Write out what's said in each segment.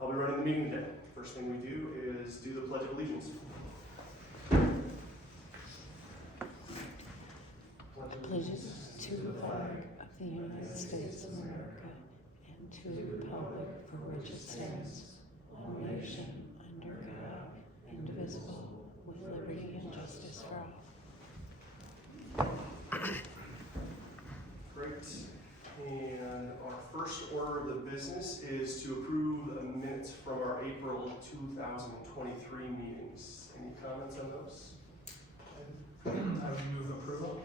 I'll be running the meeting today. First thing we do is do the Pledge of Allegiance. Allegiance to the flag of the United States of America and to the republic for which it stands, one nation, under God, indivisible, with liberty and justice for all. Great. And our first order of the business is to approve the minutes from our April 2023 meetings. Any comments on those? I would move approval.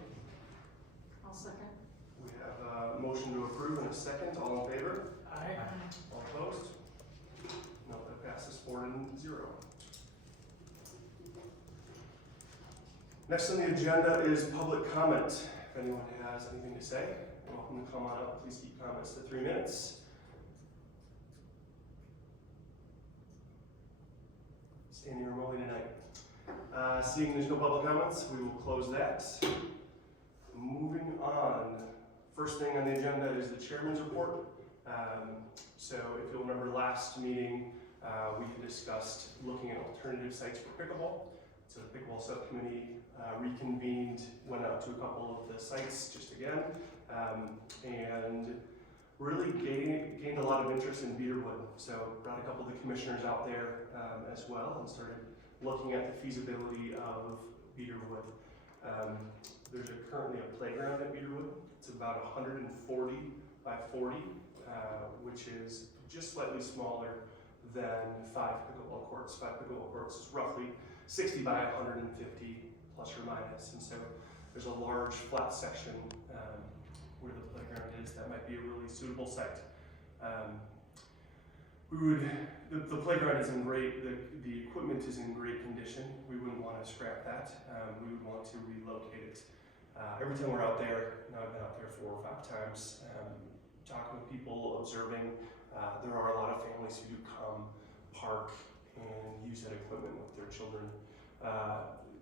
I'll second. We have a motion to approve and a second. All in favor? Aye. All opposed? No, that passes 4-0. Next on the agenda is public comment. If anyone has anything to say, you're welcome to come on up. Please keep comments to 3 minutes. Standing remotely tonight. Seeing there's no public comments, we will close that. Moving on. First thing on the agenda is the chairman's report. So if you'll remember last meeting, we had discussed looking at alternative sites for pickleball. So the pickleball subcommittee reconvened, went out to a couple of the sites just again, and really gained a lot of interest in Bederwood. So brought a couple of the commissioners out there as well and started looking at the feasibility of Bederwood. There's currently a playground at Bederwood. It's about 140 by 40, which is just slightly smaller than 5 pickleball courts. 5 pickleball courts is roughly 60 by 150 plus or minus, and so there's a large flat section where the playground is that might be a really suitable site. The playground is in great, the equipment is in great condition. We wouldn't want to scrap that. We would want to relocate it. Every time we're out there, I've been out there 4 or 5 times, talking with people, observing, there are a lot of families who do come, park, and use that equipment with their children.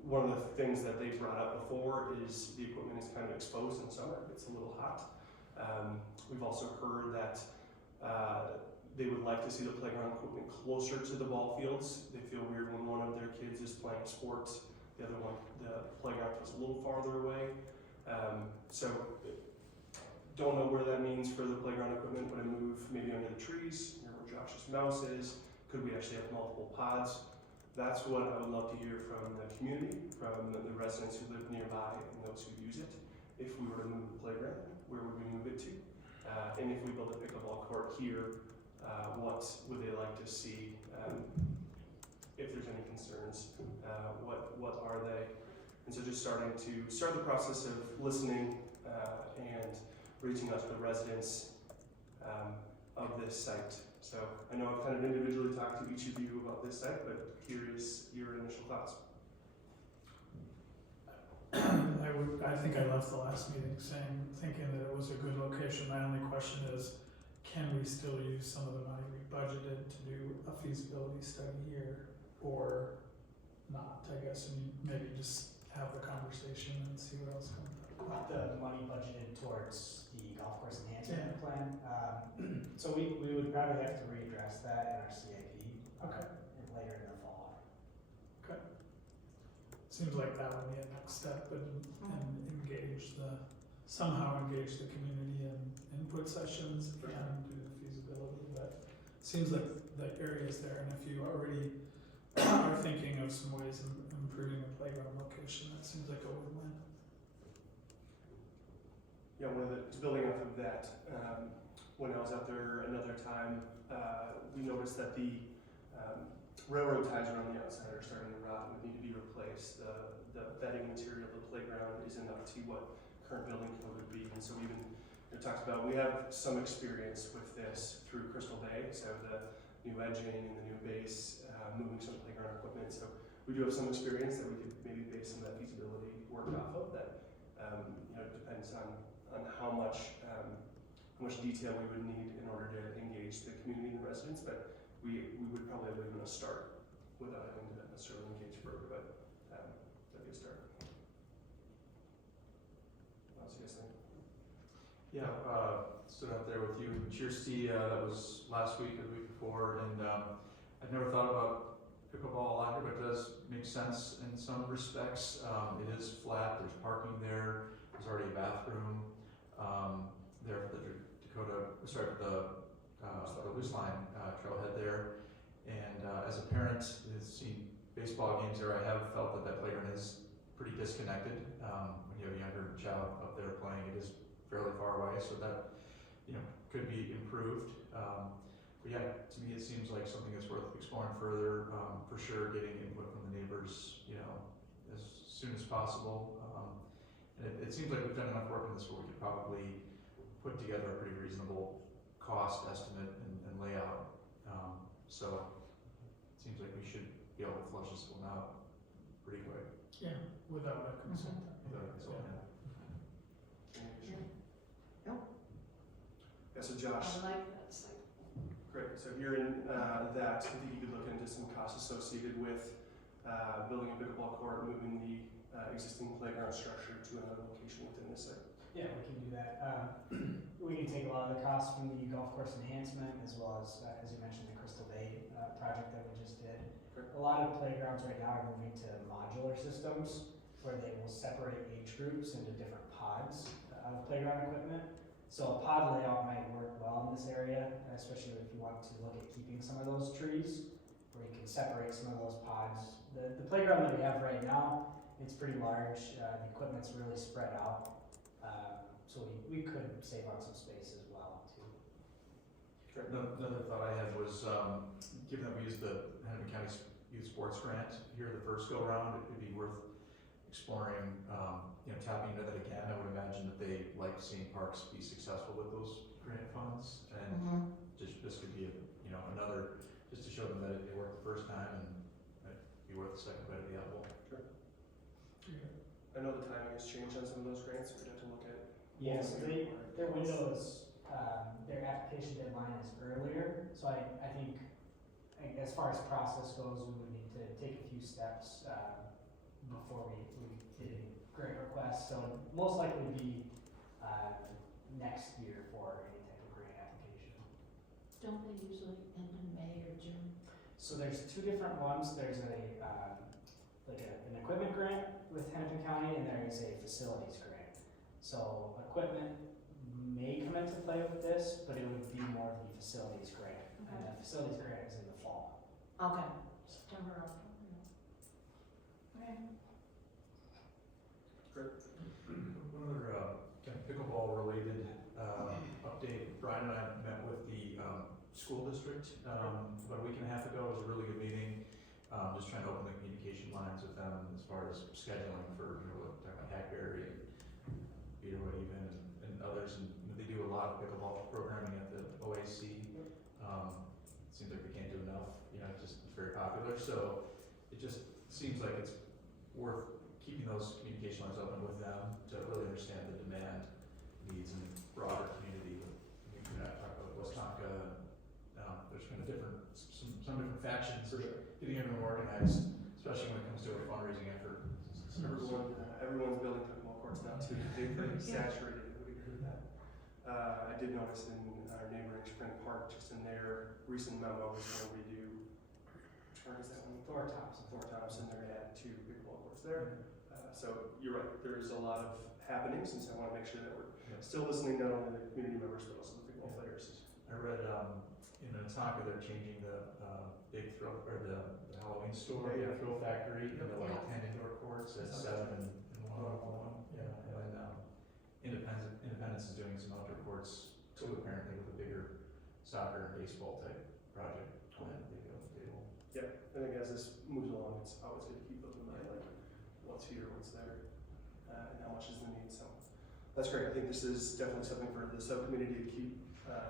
One of the things that they brought up before is the equipment is kind of exposed in summer. It's a little hot. We've also heard that they would like to see the playground equipment closer to the ball fields. They feel weird when one of their kids is playing sports, the other one, the playground was a little farther away. So don't know where that means for the playground equipment, but I move maybe under the trees, near where Josh's mouse is. Could we actually have multiple pods? That's what I would love to hear from the community, from the residents who live nearby and those who use it. If we were to move the playground, where would we move it to? And if we build a pickleball court here, what would they like to see? If there's any concerns, what are they? And so just starting to start the process of listening and reaching out to the residents of this site. So I know I've kind of individually talked to each of you about this site, but here is your initial thoughts. I think I left the last meeting thinking that it was a good location. My only question is, can we still use some of the money we budgeted to do a feasibility study here or not, I guess, and maybe just have the conversation and see what else comes up. The money budgeted towards the golf course enhancement plan. So we would probably have to readdress that in our CIP later in the fall. Okay. Seems like that would be a next step and somehow engage the community in input sessions and do the feasibility, but seems like the area's there, and if you already are thinking of some ways of improving a playground location, that seems like a win-win. Yeah, building off of that, when I was out there another time, we noticed that the railroad ties around the outside are starting to rot and would need to be replaced. The bedding material of the playground isn't up to what current building code would be, and so we even talked about, we have some experience with this through Crystal Bay, so the new edging and the new base, moving some playground equipment. So we do have some experience that we could maybe base some of that feasibility work off of. That depends on how much detail we would need in order to engage the community and the residents, but we would probably have even a start without having to necessarily engage further, but that'd be a start. What else do you guys think? Yeah, stood out there with you. Cheers tea, that was last week or the week before. before, and I've never thought about pickleball out here, but it does make sense in some respects. It is flat, there's parking there, there's already a bathroom there for the loose line trailhead there. And as a parent who's seen baseball games there, I have felt that playground is pretty disconnected. When you have a younger child up there playing, it is fairly far away, so that could be improved. But yeah, to me it seems like something that's worth exploring further. For sure, getting input from the neighbors, as soon as possible. And it seems like we've done enough work on this where we could probably put together a pretty reasonable cost estimate and layout. So it seems like we should be able to flush this one out pretty quick. Yeah, without a consultant. Without a consultant. Yeah, so Josh, I like that site. great. So hearing that, I think you could look into some costs associated with building a pickleball court, moving the existing playground structure to another location within the site. Yeah, we can do that. We can take a lot of the costs from the golf course enhancement as well as you mentioned, the Crystal Bay project that we just did. Great. A lot of playgrounds right now are moving to modular systems where they will separate age groups into different pods of playground equipment. So a pod layout might work well in this area, especially if you want to look at keeping some of those trees, where you can separate some of those pods. The playground that we have right now, it's pretty large. The equipment's really spread out. So we could save on some space as well too. Another thought I had was, given that we used the Hennepin County Youth Sports Grant here the first go around, it would be worth exploring, tapping into that again. I would imagine that they like seeing parks be successful with those grant funds, and this could be another, just to show them that it worked the first time and it'd be worth a second bite of the apple. Sure. I know the timing has changed on some of those grants. We'd have to look at. Yes, their windows, their application deadline is earlier, so I think as far as process goes, we would need to take a few steps before we did any grant requests, so most likely be next year for any type of grant application. Don't they usually end in May or June? So there's two different ones. There's an equipment grant with Hennepin County, and there is a facilities grant. So equipment may come into play with this, but it would be more of the facilities grant. And the facilities grant is in the fall. Okay. September, October. Okay. One other kind of pickleball related update. Brian and I met with the school district about a week and a half ago. It was a really good meeting. Just trying to open the communication lines with them as far as scheduling for talking about Hackberry and Bederwood even and others. And they do a lot of pickleball programming at the OAC. It seems like we can't do enough. It's very popular. So it just seems like it's worth keeping those communication lines open with them to really understand the demand, needs, and broader community. We can talk about Wisconsin. There's been some different factions getting everyone organized, especially when it comes to a fundraising effort. Everyone's building pickleball courts now too. They've been saturated. We heard that. I did notice in our neighboring Spring Park, just in their recent memo, was going to redo. Which park is that one? Thor Thompson. Thor Thompson. They're going to add 2 pickleball courts there. So you're right. There's a lot of happenings, and so I want to make sure that we're still listening not only to the community members but also the pickleball players. I read in Minnetonka they're changing the big thrill or the Halloween store, Yeah. Thrill Factory, into like Yeah. 10 indoor courts at 7 and 1. Yeah, and Independence is doing some outdoor courts too, apparently, with a bigger soccer and baseball type project plan that they got on the table. I think as this moves along, it's always good to keep those in mind, like what's here, what's there, and how much is the need. So that's great. I think this is definitely something for the subcommittee to keep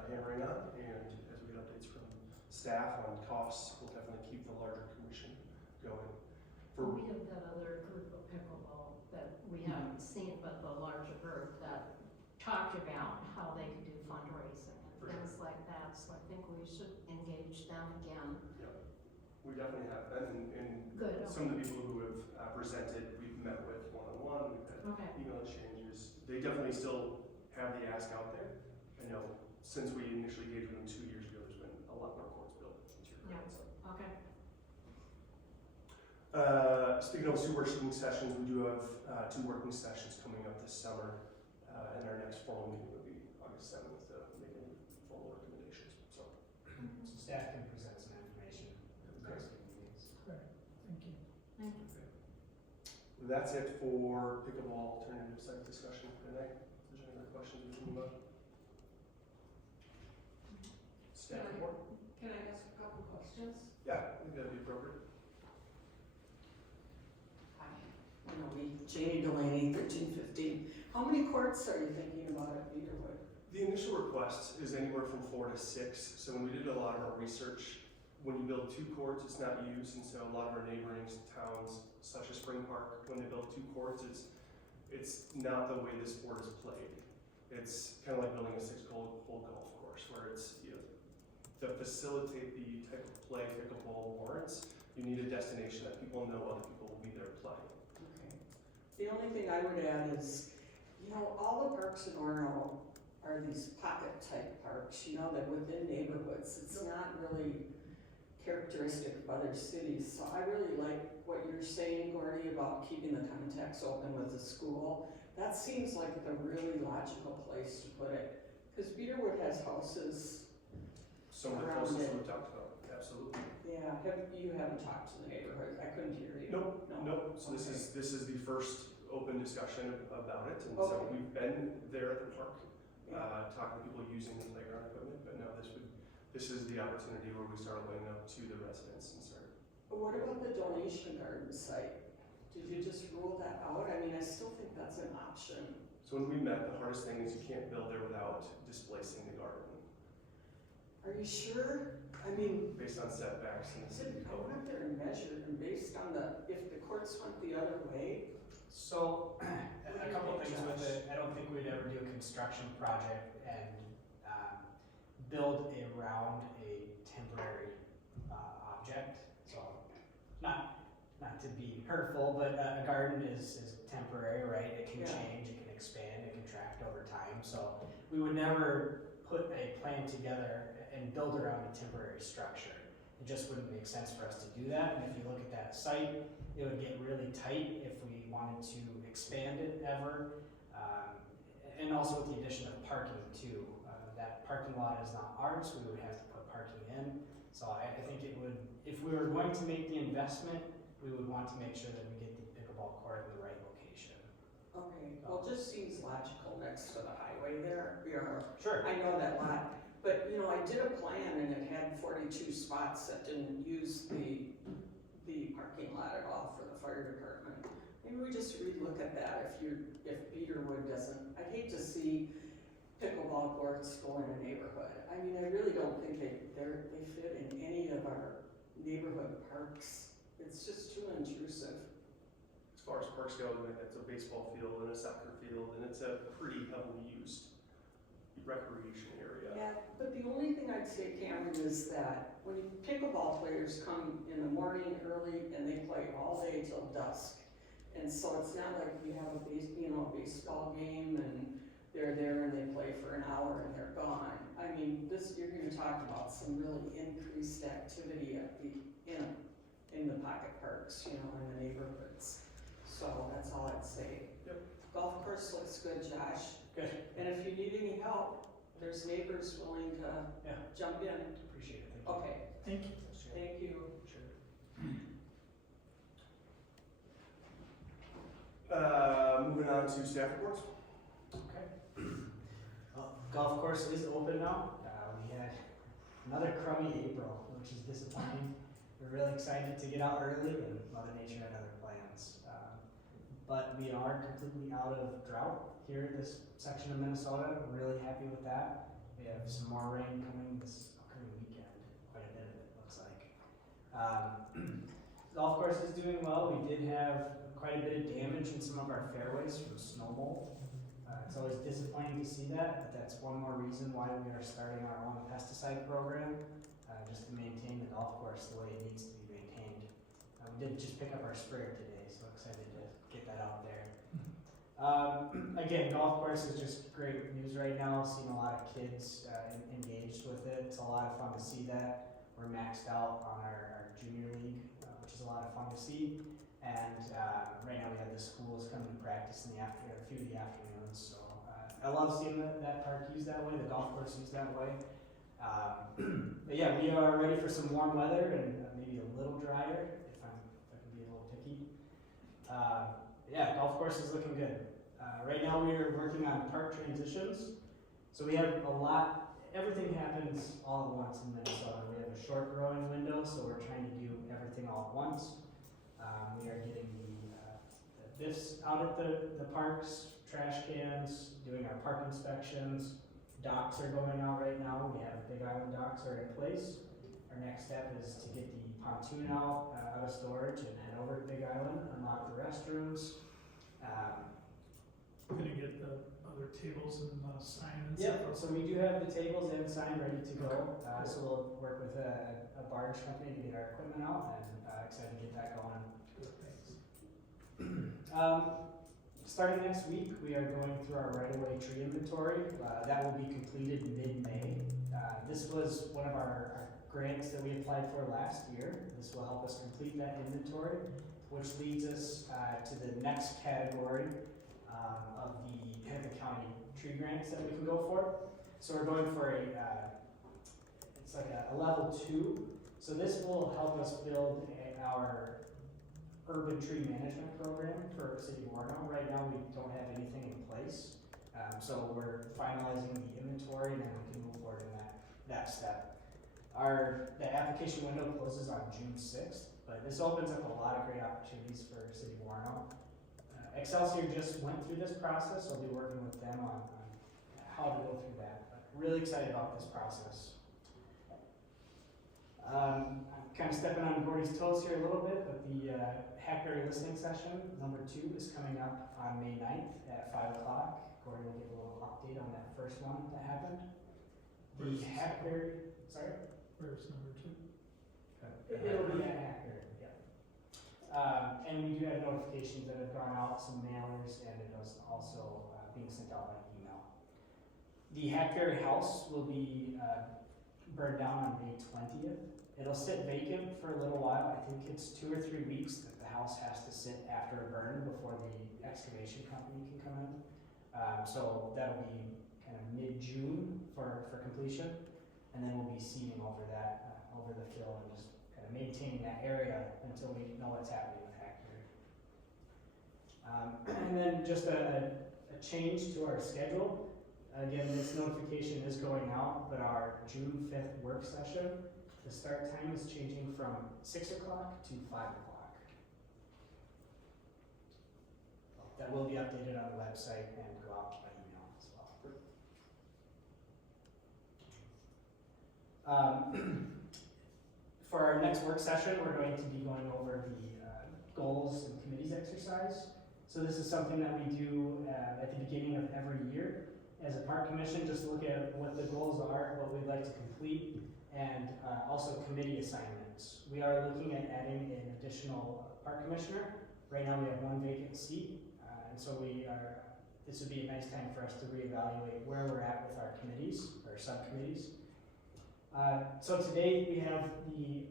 hammering on, and as we get updates from staff on costs, we'll definitely keep the larger commission going. We have that other group of pickleball that we haven't seen, but the larger group that talked about how they could do fundraising and For things like that, so I think we should engage them again. We definitely have that, and Good. some of the people who have presented, we've met with one-on-one, we've had Okay. email exchanges. They definitely still have the ask out there. I know since we initially gave them 2 years ago, there's been a lot more courts built. you know, 2 working sessions. We do have 2 working sessions coming up this summer, and our next formal meeting will be August 7th to make any formal recommendations. So, So staff can present some information at the next few meetings. Thank you. Thank you. that's it for pickleball alternative site discussion for tonight. If there's any other questions we can move on. Staff report? Can I ask a couple questions? Yeah, I think that'd be appropriate. Hi. Jamie Delaney, 1315. How many courts are you thinking about at Bederwood? The initial request is anywhere from 4 to 6. So when we did a lot of our research, when you build 2 courts, it's not used, and so a lot of our neighboring towns, such as Spring Park, when they build 2 courts, it's not the way the sport is played. It's kind of like building a 6-hole golf course, where it's, you know, to facilitate the type of play pickleball warrants, you need a destination that people know other people will be there playing. Okay. The only thing I would add is, all the parks in Orono are these pocket-type parks, that within neighborhoods. It's not really characteristic of other cities. So I really like what you're saying, Gordy, about keeping the contacts open with the school. That seems like the really logical place to put it. Because Bederwood has houses. Some of the Around places it. we talked about, absolutely. Yeah, you haven't talked to the neighborhood. I couldn't hear you. Nope, No. nope. So Okay. this is the first open discussion about it, and so Okay. we've been there at the park, Yeah. talking to people using the playground equipment. But no, this is the opportunity where we start opening up to the residents and start. But what about the donation garden site? Did you just rule that out? I mean, I still think that's an option. So when we met, the hardest thing is you can't build there without displacing the garden, Are you sure? I mean, based on setbacks and the city I code. went up there and measured, and based on if the courts went the other way, So, do a you couple think, things with Josh? it, I don't think we'd ever do a construction project and build around a temporary object. So, not to be hurtful, but a garden is temporary, right? It can Yeah. change, it can expand, it can contract over time. So we would never put a plan together and build around a temporary structure. It just wouldn't make sense for us to do that. And if you look at that site, it would get really tight if we wanted to expand it ever. And also with the addition of parking too. That parking lot is not ours, we would have to put parking in. So I think it would, if we were going to make the investment, we would want to make sure that we get the pickleball court in the right location. okay, well, it just seems logical next to the highway there. Sure. I know that lot, but I did a plan and it had 42 spots that didn't use the parking lot at all for the fire department. Maybe we just relook at that if Bederwood doesn't. I'd hate to see pickleball courts go in a neighborhood. I mean, I really don't think they fit in any of our neighborhood parks. It's just too intrusive. As far as parks go, it's a baseball field and a soccer field, and it's a pretty heavily used recreation area. Yeah, but the only thing I'd say, Cameron, is that when pickleball players come in the morning early and they play all day till dusk. And so it's not like you have a baseball game and they're there and they play for an hour and they're gone. I mean, you're gonna talk about some really increased activity in the pocket parks, in the neighborhoods. So that's all I'd say. Yep. Golf course looks good, Josh. Good. And if you need any help, there's neighbors willing to Yeah. jump in. Appreciate it. Thank you. Okay, Thank you. thank you. Sure. Moving on to staff reports. Okay. Well, golf course is open now. We had another crummy April, which is disappointing. We're really excited to get out early, and Mother Nature had other plans. But we are completely out of drought here in this section of Minnesota. We're really happy with that. We have some more rain coming this upcoming weekend, quite a bit of it looks like. Golf course is doing well. We did have quite a bit of damage in some of our fairways from snow mold. It's always disappointing to see that, but that's one more reason why we are starting our own pesticide program, just to maintain the golf course the way it needs to be maintained. We did just pick up our sprayer today, so excited to get that out there. Again, golf course is just great news right now. Seeing a lot of kids engaged with it. It's a lot of fun to see that. We're maxed out on our junior league, which is a lot of fun to see. And right now we have the schools coming to practice in the a few of the afternoons. So I love seeing that park used that way, the golf course used that way. But yeah, we are ready for some warm weather and maybe a little drier if I can be a little picky. Yeah, golf course is looking good. Right now we are working on park transitions. So we have everything happens all at once in Minnesota. We have a short growing window, so we're trying to do everything all at once. We are getting the BIFs out at the parks, trash cans, doing our park inspections. Docks are going out right now. We have Big Island docks are in place. Our next step is to get the pontoon out of storage and head over to Big Island, unlock the restrooms. Gonna get the other tables and sign and Yep, stuff. so we do have the tables and sign ready to go. So we'll work with a barge company to get our equipment out, and excited to get that going. Good, thanks. Starting next week, we are going through our right-of-way tree inventory. That will be completed mid-May. This was one of our grants that we applied for last year. This will help us complete that inventory, which leads us to the next category of the Hennepin County tree grants that we can go for. So we're going for it's like a level 2. So this will help us build our urban tree management program for City of Orono. Right now we don't have anything in place. So we're finalizing the inventory and then we can move forward in that step. The application window closes on June 6th, but this opens up a lot of great opportunities for City of Orono. Excelsior just went through this process, so I'll be working with them on how to go through that. But really excited about this process. I'm kind of stepping on Gordy's toes here a little bit, but the Hackberry listening session, number 2, is coming up on May 9th at 5 o'clock. Gordy will give a little update on that first one that happened. The Hackberry, sorry? Where's number 2? It'll be at Hackberry, yeah. And we do have notifications that have gone out, some mailers, and it is also being sent out by email. The Hackberry house will be burned down on May 20th. It'll sit vacant for a little while. I think it's 2 or 3 weeks that the house has to sit after a burn before the excavation company can come in. So that'll be kind of mid-June for completion. And then we'll be seeding over that, over the fill, and just kind of maintaining that area until we know what's happening with Hackberry. And then just a change to our schedule. Again, this notification is going out, but our June 5th work session, the start time is changing from 6 o'clock to 5 o'clock. That will be updated on the website and go out by email as well. For our next work session, we're going to be going over the goals and committees exercise. So this is something that we do at the beginning of every year. As a park commission, just look at what the goals are, what we'd like to complete, and also committee assignments. We are looking at adding an additional park commissioner. Right now we have 1 vacant seat, and so this would be a nice time for us to reevaluate where we're at with our committees, or subcommittees. So today we have the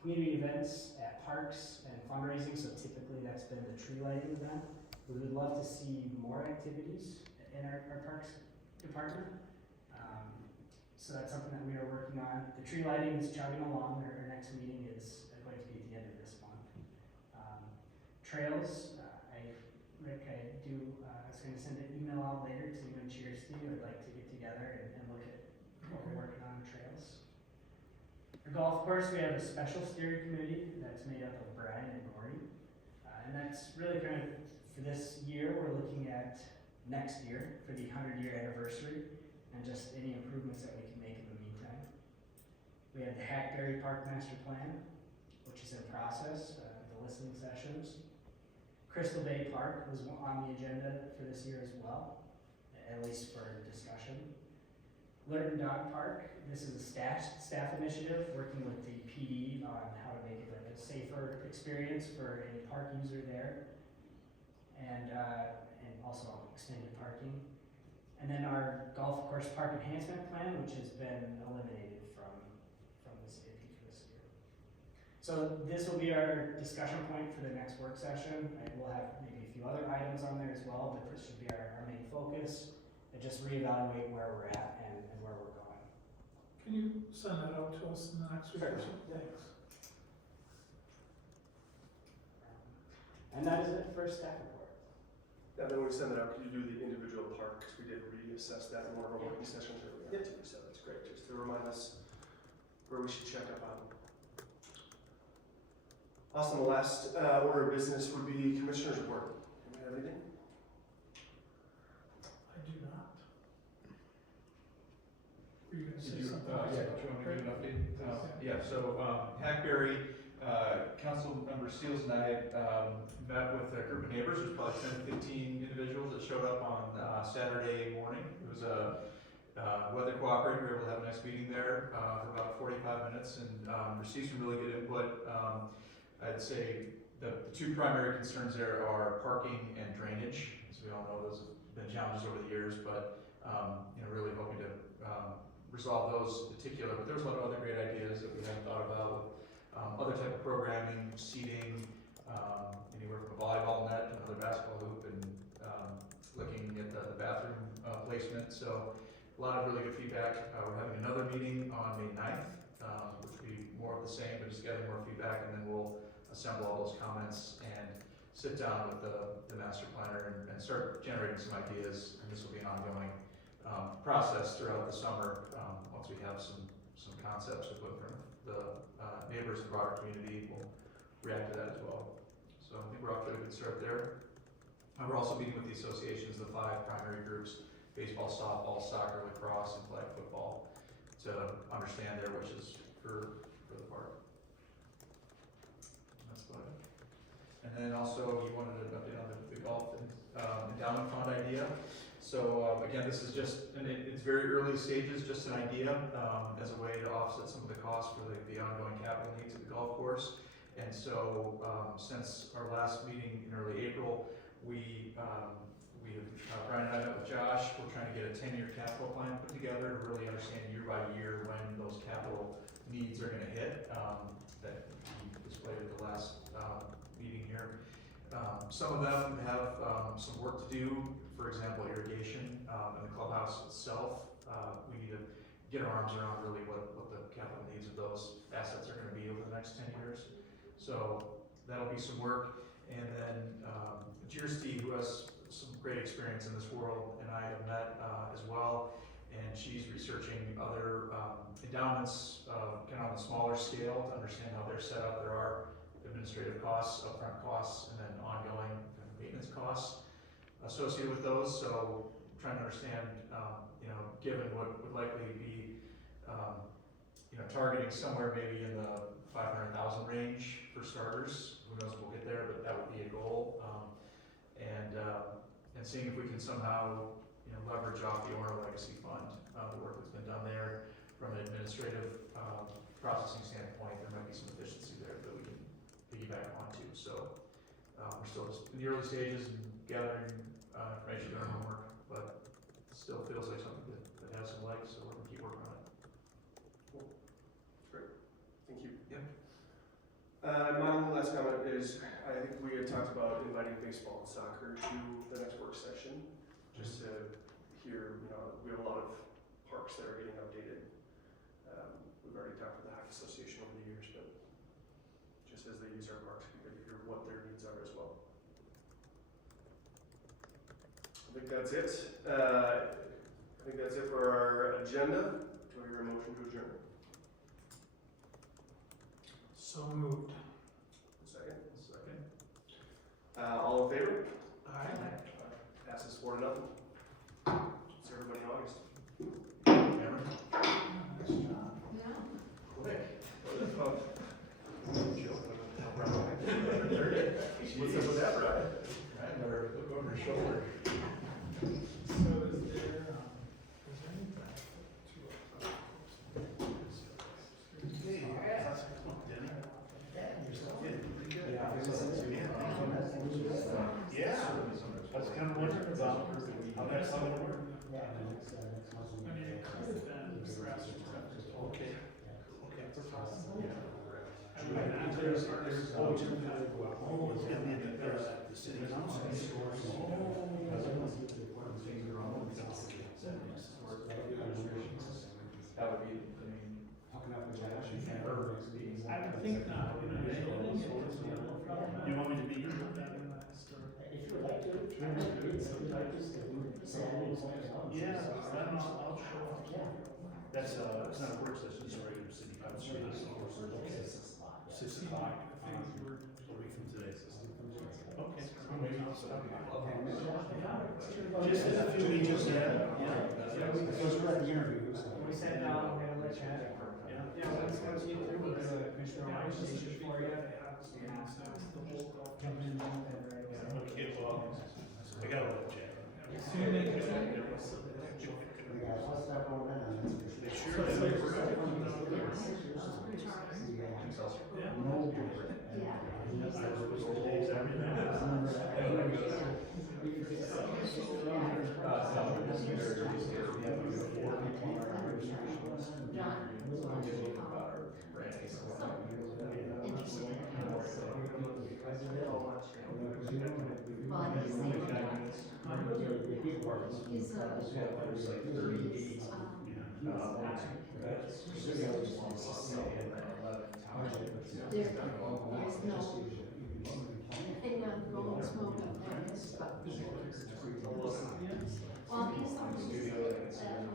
community events at parks and fundraising, so typically that's been the tree lighting event. We would love to see more activities in our parks department. So that's something that we are working on. The tree lighting is chugging along. Our next meeting is going to be at the end of this month. Trails, Rick, I was going to send an email out later to you and Cheers to you. I'd like to get together and look at what we're working on trails. Our golf course, we have a special steering committee that's made up of Brian and Gordy. And that's really kind of, for this year, we're looking at next year for the 100-year anniversary and just any improvements that we can make in the meantime. We have the Hackberry Park Master Plan, which is in process, the listening sessions. Crystal Bay Park was on the agenda for this year as well, at least for discussion. Lurton Dog Park, this is a staff initiative working with the PD on how to make it a safer experience for any park user there, and also extended parking. And then our golf course park enhancement plan, which has been eliminated from the city for this year. So this will be our discussion point for the next work session, and we'll have maybe a few other items on there as well, but this should be our main focus, and just reevaluate where we're at and where we're going. Can you send that out to us in the next week or so? Sure. Thanks. And that is it for staff report. And then when we send that out, could you do the individual parks? We did reassess that in one of our working sessions earlier too, so that's great, just to remind us where we should check up on. Awesome, the last order of business would be Commissioners report. Do we have anything? I do not. Were you gonna Did say you, something? do you want me to give an update? Yeah, so Hackberry, council member Steels and I met with a group of neighbors. There's probably 10 to 15 individuals that showed up on Saturday morning. It was weather cooperated. We were able to have a nice meeting there for about 45 minutes and received some really good input. I'd say the two primary concerns there are parking and drainage. As we all know, those have been challenges over the years, but really hoping to resolve those in particular. But there was a lot of other great ideas that we hadn't thought about. Other type of programming, seating, anywhere from a volleyball net to another basketball hoop, and looking at the bathroom placement. So a lot of really good feedback. We're having another meeting on May 9th, which will be more of the same, but just gathering more feedback, and then we'll assemble all those comments and sit down with the master planner and start generating some ideas. And this will be an ongoing process throughout the summer. Once we have some concepts to put in front of the neighbors and broader community, will react to that as well. So I think we're off to a good start there. We're also meeting with the associations, the 5 primary groups: baseball, softball, soccer, lacrosse, and flag football, to understand their wishes for the park. That's about it. And then also you wanted an update on the golf endowment fund idea. So again, this is just, and it's very early stages, just an idea as a way to offset some of the costs for the ongoing capital needs of the golf course. And so since our last meeting in early April, Brian and I met with Josh. We're trying to get a 10-year capital plan put together to really understand year by year when those capital needs are going to hit, that we displayed at the last meeting here. Some of them have some work to do. For example, irrigation and the clubhouse itself. We need to get our arms around really what the capital needs of those assets are going to be over the next 10 years. So that'll be some work. And then Kirsty, who has some great experience in this world, and I have met as well. And she's researching other endowments kind of on a smaller scale to understand how they're set up. There are administrative costs, upfront costs, and then ongoing maintenance costs associated with those. So trying to understand, given what would likely be, targeting somewhere maybe in the 500,000 range for starters. Who knows if we'll get there, but that would be a goal. And seeing if we can somehow, leverage off the Orono Legacy Fund, the work that's been done there from an administrative processing standpoint. There might be some efficiency there that we can piggyback onto. So we're still just in the early stages and gathering information, doing our homework, but it still feels like something that has some legs, so we're gonna keep working on it. Cool. Great. Thank you. Yep. My only last comment is, I think we had talked about inviting baseball and soccer to the next work session, just to hear, we have a lot of parks that are getting updated. We've already talked with the hockey association over the years, but just as they use our parks, we could hear what their needs are as well. I think that's it. For our agenda. Do I hear a motion to adjourn? So moved. Second? Second. All in favor? Aye. Passes 4-0. See everybody in August. Cameron? Nice job. Yeah. Quick. What's up with that, Brian? I better look over his shoulder. So is there any benefit to Yeah, I was kind of wondering about how that's going to work. I mean, it could have been grassroots efforts. Okay. I would imagine there's always some kind of, oh, it's gonna be in the city council. That would be, I mean, Hooking up with Josh. I would think not, you know, You want me to be? if you would like to. Yeah, then I'll show up. That's, it's not a work session, it's a regular city council. Okay. 6 o'clock, a week from today. Okay. Maybe I'll stop you. Just a few weeks, Those were at the interviews. We sat down, we had a little chat. Yeah. Once you do, we'll do a commissioner organization for you. Jump in and right away. Okay, well, I got a little chat. Soon they can. They sure did.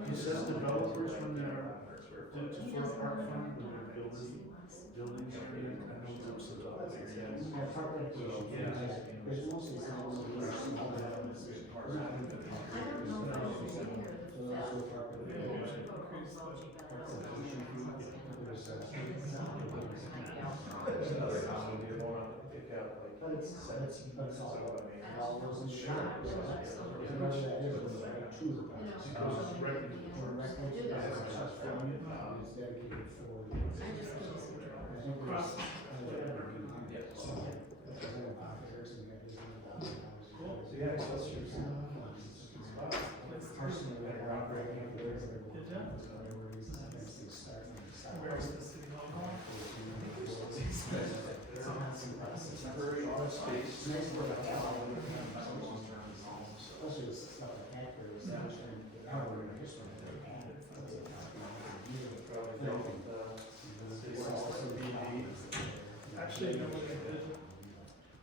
He says developers when they're, for a park fund, when they're building, buildings, I know groups of developers. There's mostly some. But it's all those insurance. Whatever that is, it's like two of them. It's dedicated for. Where's the city hall? temporary office space. Especially with stuff like hackers, and the power in history. Actually, no, what I did,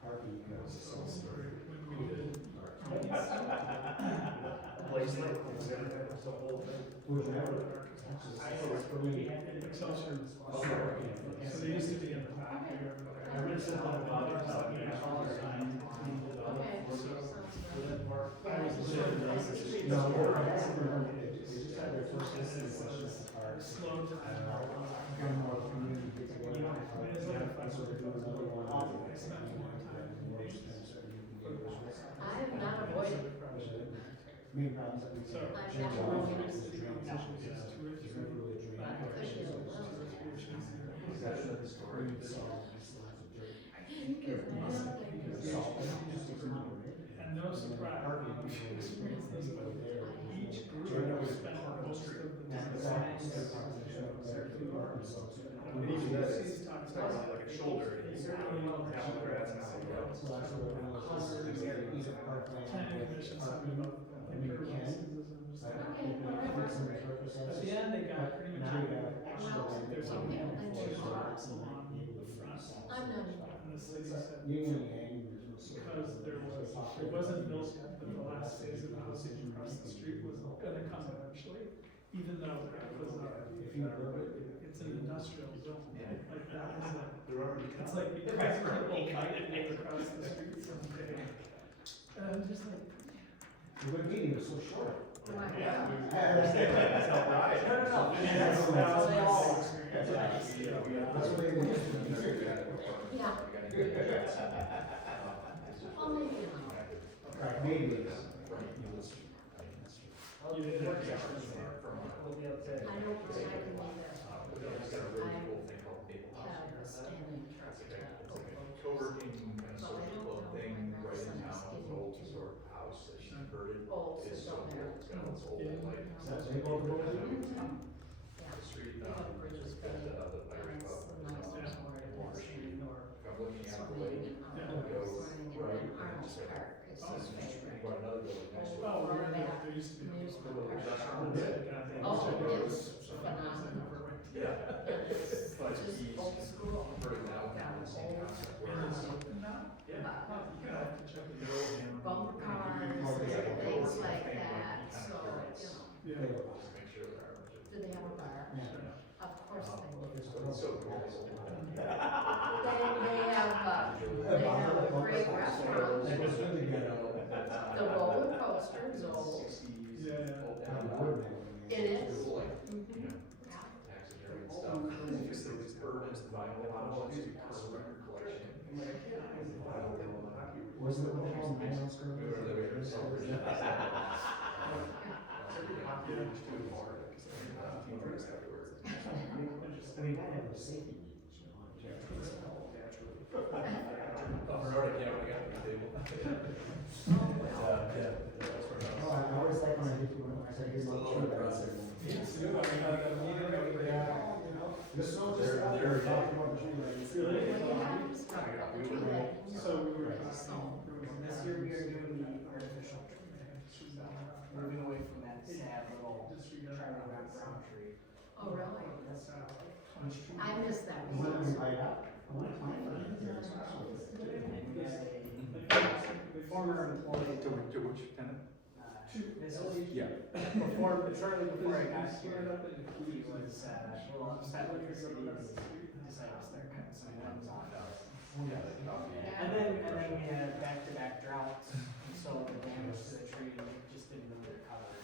Harpy goes. when we did. Would you ever? Excelsior. So they used to be in the back here. I read some of the others out here. I was the sheriff. No, they just had their first listening session at the park. Slow to. One more community get together. That's what they're doing, another one. I have not avoided. Main problems that we. So. Change our office is drainage. It's never really drained. And no surprise, each group spent most of the time. And even that is, it's like a shoulder, it's down the grass and stuff. Planning commission, something about. At the end, they got pretty much. There's some people along the front. I'm not. And the city said, because it wasn't built yet, but the last phase of housing across the street was gonna come eventually, even though that was it's an industrial zone, like that is it's like because people migrate across the street someday. And I'm just like, The meeting was so short. Yeah, we understand that, that's not right. That's what they did. Yeah. Well, maybe not. Right, maybe. you didn't have. We'll be able to. I don't think I can either. It's got a really cool thing called Pickleball Have a Courts. standing It's trust. like a co-working kind of social club thing right in town, it's an old historic house that she converted. Old, It's so so there. cool, it's got its old like. That's big old building. The street, We have bridges just got built, the Irish and pub. it's the nicest one in Washington, or But Just he's old school. converting that one Got to the same old concept. school. where it's- Yeah. You have to check the old and- Bumper cars, things like that, so, you know, To make sure that our budget. do they have a bar? Of course they do. It's so cool. They have a great restaurant. The roller coaster is old. It is. Mhm. Yeah. Taxidermy and stuff. Because it's bird is the vinyl, how much is your current record collection? Wasn't it one called Nine Ounce Girl? We were living in celebration. I mean, I have a safety needs, you know. Already can't, we got the table. Yeah. That's where Oh, I always like when I get to, when I say, here's my tree, I said, the snow just out there, talking about the tree, like, it's Well, really. you have to start with the tree lighting. So we were So, This year we are doing the artificial tree. Moving away from that sad little Charlie Brown tree. oh, really? I missed that When one. we light up, I want to plan for it, especially. We had a former employee, To which tenant? this was Yeah. shortly before I got here, he was, a little upset with the city, and decided to start cutting some limbs off. And then we had back-to-back droughts, and so the damage to the tree just didn't really recover.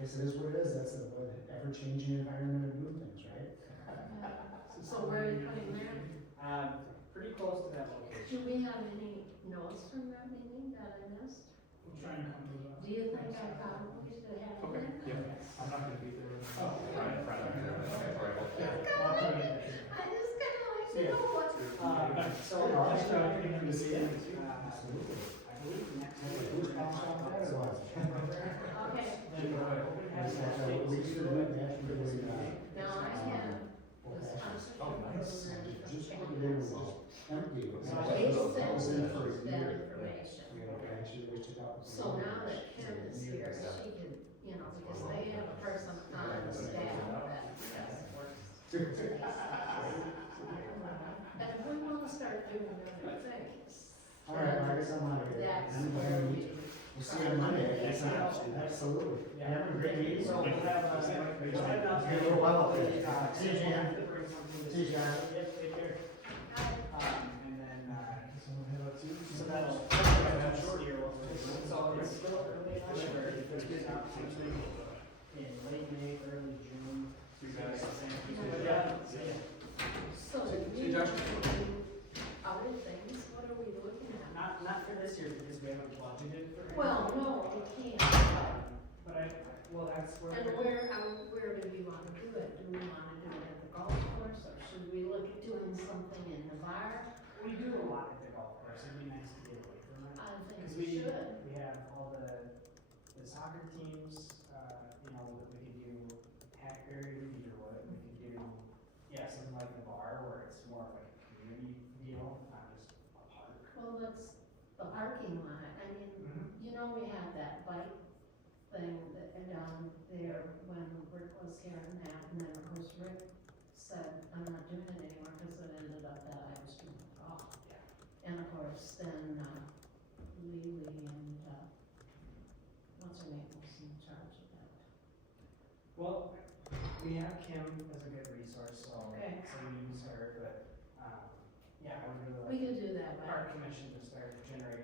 Yes, it is what it is, that's the ever-changing environment of doing things, right? So where are you putting that? Pretty close to that Do location. we have any notes from that meeting that I missed? We'll try and come to that. Do you think I probably should have Okay, it? yeah, I'm not gonna be there. Oh. Friday. I just kinda like to know what. So, Just getting them to see it. Absolutely. I believe next Who's week. bouncing off that or what? Okay, Just like, we used to do it, naturally, now I have this Oh, nice. just put it in, it was empty. It was So like- they it was in sent for a that year. information. You know, and actually, we took out. So now that Kim is here, she can, you know, because they have a person on staff that works. And if we wanna start doing other things, All right, well, I guess I'm out of here. that's I'm where gonna we. meet. We'll see you on Monday, I guess, absolutely. Yeah. Have a great meeting. So we'll have, It's been a little while up there. See you, Jan. See you, John. Yep, take care. And then, so that'll, short year, so it's still early enough where if there's an opportunity in late May, early June. You guys. Yeah. So we Josh. do other things, what are we looking at? Not for this year because we haven't budgeted for it. Well, no, we can't, But well, that's where. and where do we wanna do it? Do we wanna do it at the golf course, or should we look at doing something in the bar? We do a lot at the golf course, it'd be nice to get away from it. I think Because we we should. have all the soccer teams, you know, we could do Hackberry, Bederwood, we could do, something like the bar where it's more of like a community deal, not just a park. Well, that's the parking lot, I mean, you know, we had that bike thing that, down there when Rick was here and that, and then of course Rick said, I'm not doing it anymore, cause it ended up that I was doing it all. Yeah. And of course, then, Lily and, what's her name was in charge of that. Well, we have Kim as a good resource, so, Okay. so we use her, but, I would really We like could do that, the but park commission to start generating